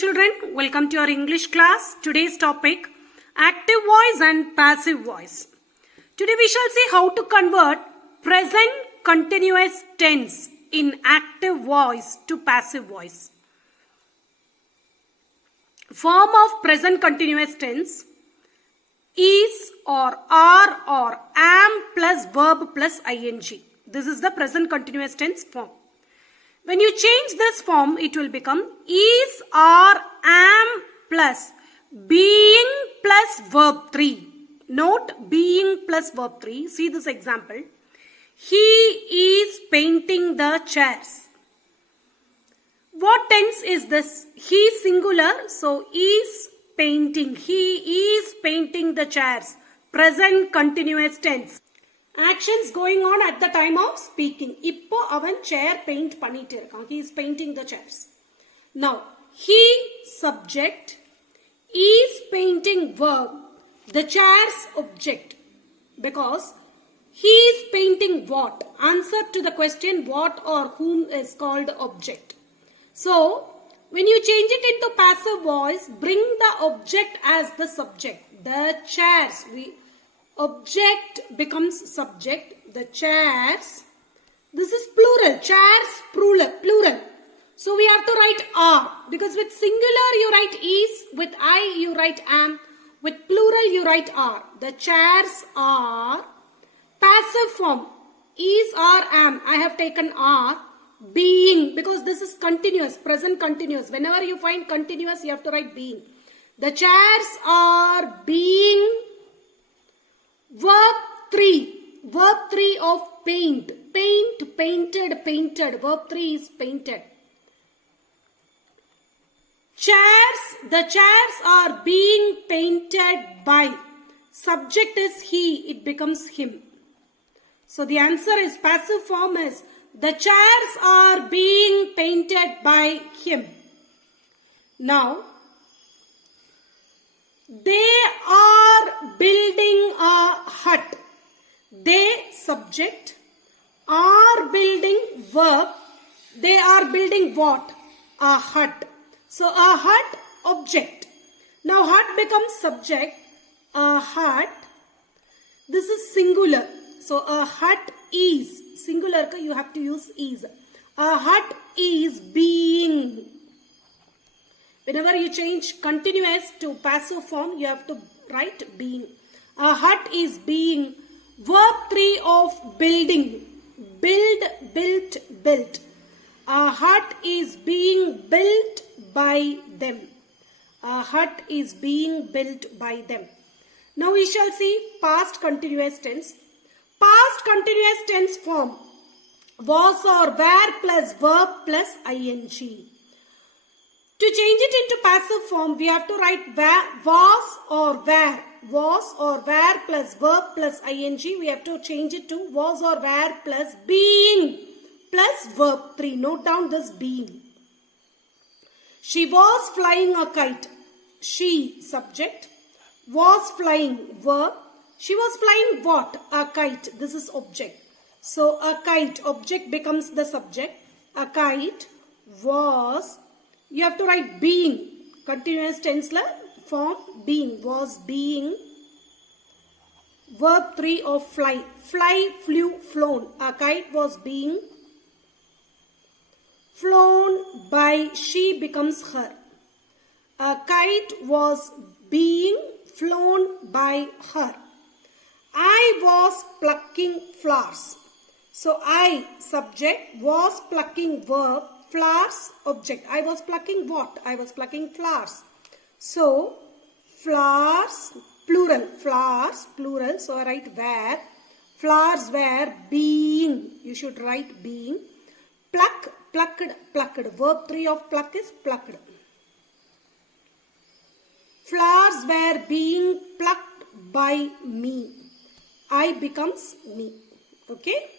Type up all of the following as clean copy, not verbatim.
children, welcome to our English class. Today's topic, active voice and passive voice. Today we shall see how to convert present continuous tense in active voice to passive voice. Form of present continuous tense is or are or am plus verb plus ing. This is the present continuous tense form. When you change this form, it will become is, are, am plus being plus verb 3. Note being plus verb 3. See this example. He is painting the chairs. What tense is this? He singular, so is painting. He is painting the chairs. Present continuous tense. Actions going on at the time of speaking. Ippo avan chair paint பண்ணிட்டு இருக்கான். He is painting the chairs. Now, he subject, is painting verb, the chairs object. Because he is painting what? Answer to the question what or whom is called object. So, when you change it into passive voice, bring the object as the subject. The chairs, object becomes subject. The chairs, this is plural, chairs plural. So we have to write are, because with singular you write is, with I you write am, with plural you write are. The chairs are. Passive form, is, are, am. I have taken are. Being, because this is continuous, present continuous. Whenever you find continuous, you have to write being. The chairs are being. Verb 3 of paint. Paint, painted, painted. Verb 3 is painted. Chairs, the chairs are being painted by. Subject is he, it becomes him. So the answer is passive form is the chairs are being painted by him. Now, they are building a hut. They subject, are building verb. They are building what? A hut. So a hut object. Now hut becomes subject. A hut. This is singular. So a hut is. Singular you have to use is. A hut is being. Whenever you change continuous to passive form, you have to write being. A hut is being. Verb 3 of building. Build, built, built. A hut is being built by them. A hut is being built by them. Now we shall see past continuous tense. Past continuous tense form. Was or were plus verb plus ing. To change it into passive form, we have to write was or were. Was or were plus verb plus ing. We have to change it to was or were plus being plus verb 3. Note down this being. She was flying a kite. She subject. Was flying verb. She was flying what? A kite. This is object. So a kite object becomes the subject. A kite was. You have to write being. Continuous tense form being. Was being. Verb 3 of fly. Fly, flew, flown. A kite was being flown by. She becomes her. A kite was being flown by her. I was plucking flowers. So I subject, was plucking verb. Flowers object. I was plucking what? I was plucking flowers. So flowers plural. Flowers plural. So I write were. Flowers were being. You should write being. Pluck, plucked, plucked. Verb 3 of pluck is plucked. Flowers were being plucked by me. I becomes me. Okay.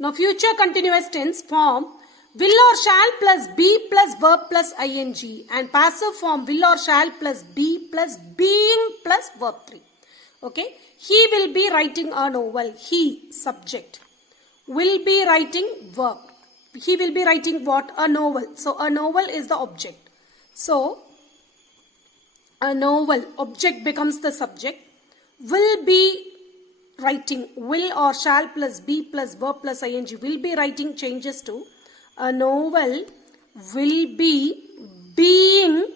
Now future continuous tense form. Will or shall plus be plus verb plus ing, and passive form will or shall plus be plus being plus verb 3. Okay. He will be writing a novel. He subject. Will be writing verb. He will be writing what? A novel. So a novel is the object. So, a novel, object becomes the subject, will be writing, will or shall plus be plus verb plus ing, will be writing changes to a novel will be being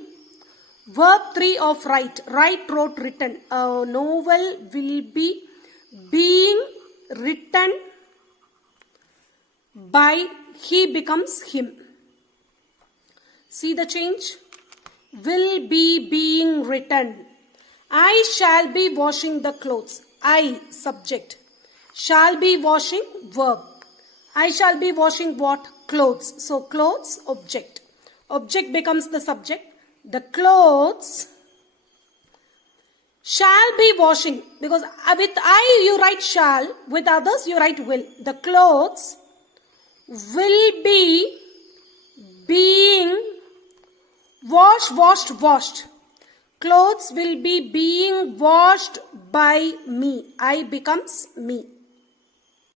verb 3 of write, write, wrote, written. A novel will be being written by he becomes him. See the change? Will be being written. I shall be washing the clothes. I, subject. Shall be washing, verb. I shall be washing what? Clothes. So clothes, object. Object becomes the subject. The clothes shall be washing. Because with I you write shall. With others you write will. The clothes will be being washed. Clothes will be being washed by me. I becomes me.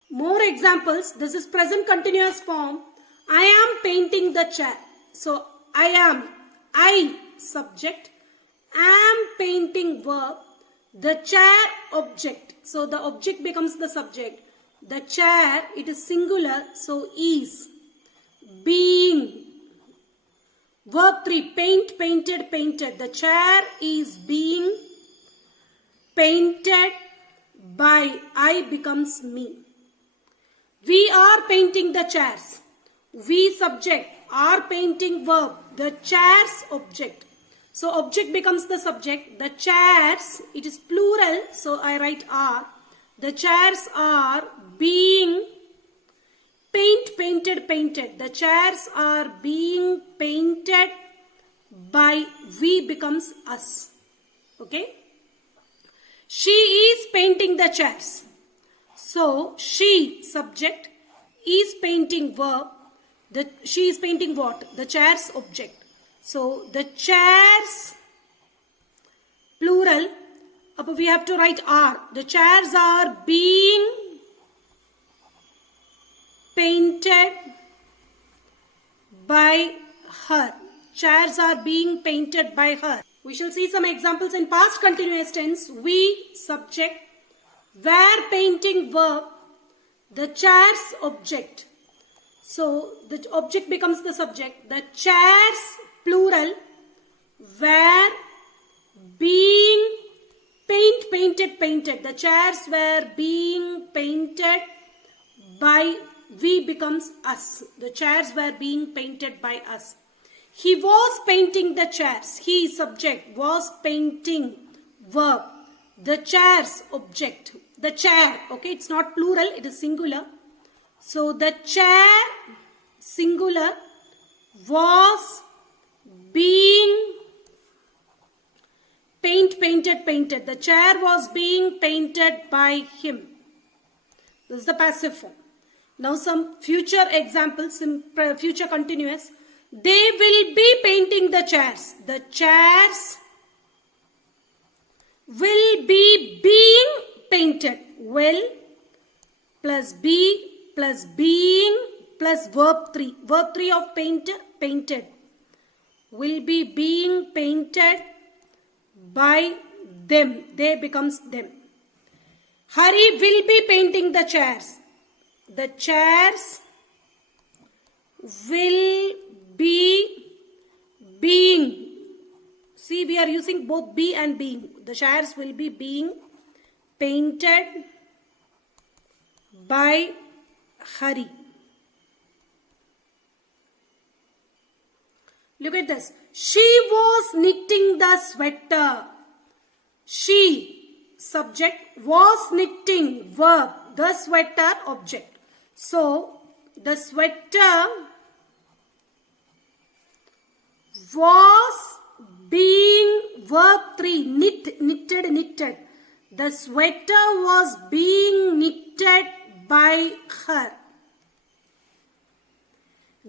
More examples. This is present continuous form. I am painting the chair. So, I, subject, am painting verb, the chair, object. So, the object becomes the subject. The chair, it is singular, so is, being. Verb 3, paint, painted, painted. The chair is being painted by, I becomes me. We are painting the chairs. We, subject, are painting verb. The chairs, object. So, object becomes the subject. The chairs, it is plural, so I write are. The chairs are being painted, painted. The chairs are being painted by, we becomes us. Okay. She is painting the chairs. So, she, subject, is painting verb. She is painting what? The chairs, object. So, the chairs, plural, we have to write are. The chairs are being painted by her. Chairs are being painted by her. We shall see some examples in past continuous tense. We, subject, were painting verb, the chairs, object. So, the object becomes the subject. The chairs, plural, were being painted. The chairs were being painted by, we becomes us. The chairs were being painted by us. He was painting the chairs. He, subject, was painting, verb. The chairs, object. The chair, okay, it's not plural, it is singular. So, the chair, singular, was being painted. The chair was being painted by him. This is the passive form. Now, some future examples, future continuous. They will be painting the chairs. The chairs will be being painted. Will plus be plus being plus verb 3. Verb 3 of painted. Will be being painted by them. They becomes them. Hari will be painting the chairs. The chairs will be being. See, we are using both be and being. The chairs will be being painted by Hari. Look at this. She was knitting the sweater. She, subject, was knitting, verb, the sweater, object. So, the sweater was being, verb 3, knitted. The sweater was being knitted by her.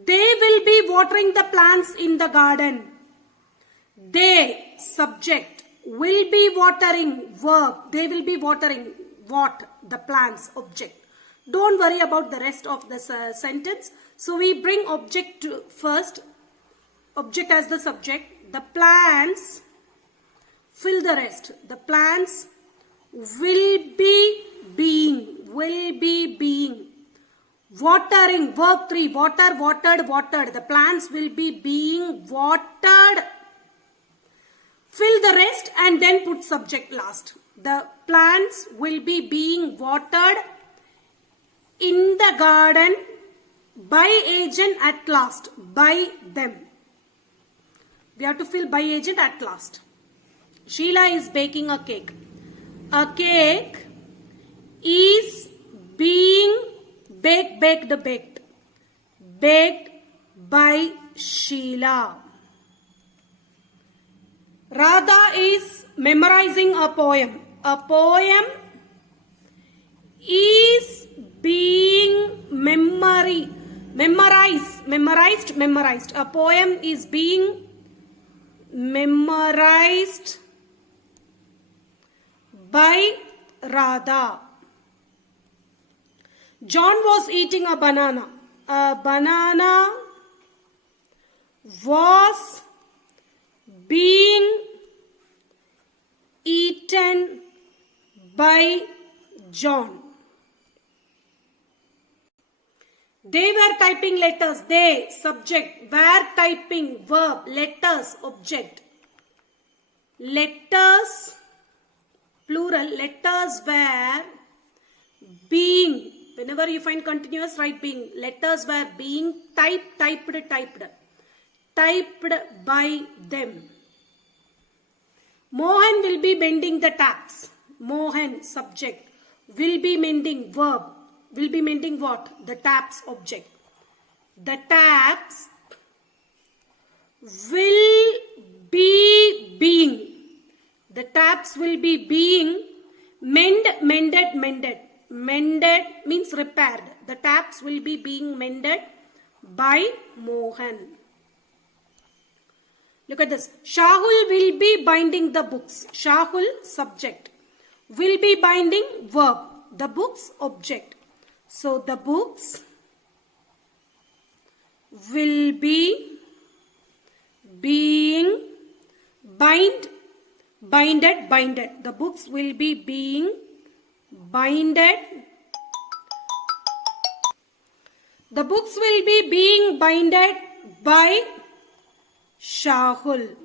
They will be watering the plants in the garden. They, subject, will be watering, verb. They will be watering what? The plants, object. Don't worry about the rest of the sentence. So we bring object to first. Object as the subject. The plants, fill the rest. The plants will be being. Watering, verb 3, water, watered, watered. The plants will be being watered. Fill the rest and then put subject last. The plants will be being watered in the garden by agent at last. By them. We have to fill by agent at last. Sheila is baking a cake. A cake is being baked by Sheila. Radha is memorizing a poem. A poem is being memorized. A poem is being memorized by Radha. John was eating a banana. A banana was being eaten by John. They were typing letters. They, subject. Were typing, verb. Letters, object. Letters, plural. Letters were being. Whenever you find continuous, write being. Letters were being typed by them. Mohan will be mending the taps. Mohan, subject. Will be mending, verb. Will be mending what? The taps, object. The taps will be being. The taps will be being mended. Mended means repaired. The taps will be being mended by Mohan. Look at this. Shahul will be binding the books. Shahul, subject. Will be binding, verb. The books, object. So the books will be being binded. The books will be being binded. The books will be being binded by Shahul.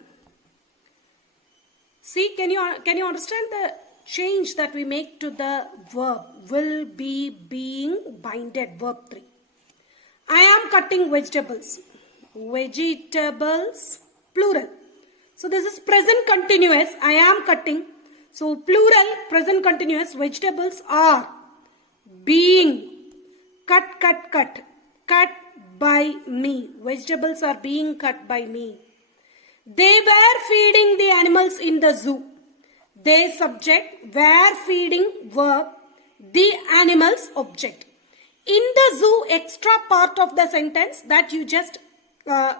See, can you understand the change that we make to the verb? Will be being binded, verb 3. I am cutting vegetables. Vegetables, plural. So this is present continuous. I am cutting. So plural, present continuous. Vegetables are being cut by me. Vegetables are being cut by me. They were feeding the animals in the zoo. They, subject. Were feeding, verb. The animals, object. In the zoo, extra part of the sentence that you just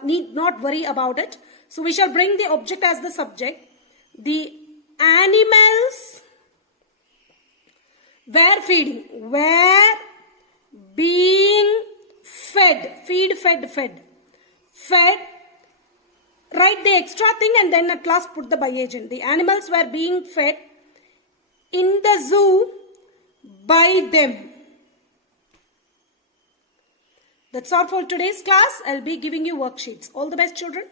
need not worry about it. So we shall bring the object as the subject. The animals were feeding. Were being fed. Fed. Write the extra thing and then at last put the by agent. The animals were being fed in the zoo by them. That's all for today's class. I'll be giving you worksheets. All the best, children.